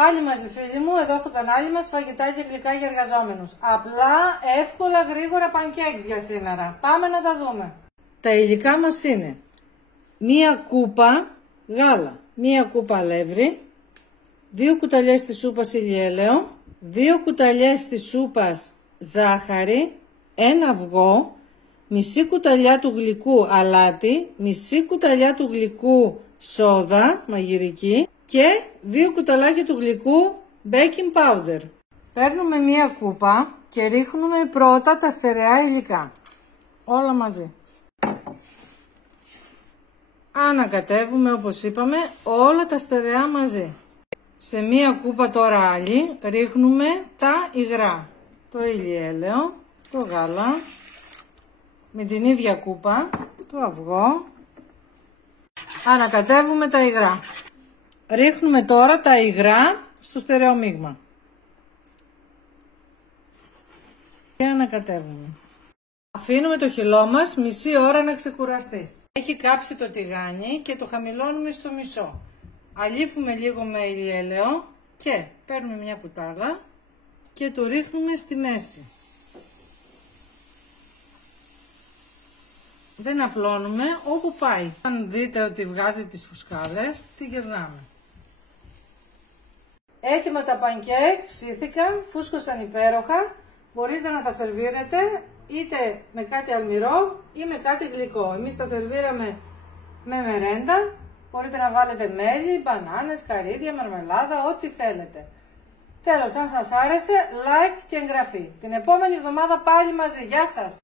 Πάλι μαζί φίλοι μου, εδώ στο κανάλι μας φαγητά και γλυκά για εργαζόμενους. Απλά, εύκολα, γρήγορα πανκέξ για σήμερα. Πάμε να τα δούμε. Τα υλικά μας είναι μία κούπα γάλα, μία κούπα αλεύρι, 2 κουταλιές της σούπας ηλιέλαιο, 2 κουταλιές της σούπας ζάχαρη, 1 αυγό, μισή κουταλιά του γλυκού αλάτι, μισή κουταλιά του γλυκού σόδα μαγειρική και 2 κουταλάκια του γλυκού baking powder. Παίρνουμε μία κούπα και ρίχνουμε πρώτα τα στερεά υλικά. Όλα μαζί. Ανακατεύουμε όπως είπαμε όλα τα στερεά μαζί. Σε μία κούπα τώρα άλλη ρίχνουμε τα υγρά. Το ηλιέλαιο, το γάλα, με την ίδια κούπα, το αυγό. Ανακατεύουμε τα υγρά. Ρίχνουμε τώρα τα υγρά στο στερεό μείγμα. Και ανακατεύουμε. Αφήνουμε το χυλό μας μισή ώρα να ξεκουραστεί. Έχει κάψει το τηγάνι και το χαμηλώνουμε στο μισό. Αλείφουμε λίγο με ηλιέλαιο και παίρνουμε μια κουτάλα και το ρίχνουμε στη μέση. Δεν απλώνουμε, όπου πάει. Αν δείτε ότι βγάζει τις φουσκάδες, τη γυρνάμε. Έτοιμα τα πανκέκ, ψήθηκαν, φούσκωσαν υπέροχα. Μπορείτε να τα σερβίρετε είτε με κάτι αλμυρό ή με κάτι γλυκό. Εμείς τα σερβίραμε με μερέντα. Μπορείτε να βάλετε μέλι, μπανάνες, καρύδια, μαρμελάδα, ό,τι θέλετε. Τέλος, αν σας άρεσε, like και εγγραφή. Την επόμενη εβδομάδα πάλι μαζί. Γεια σας!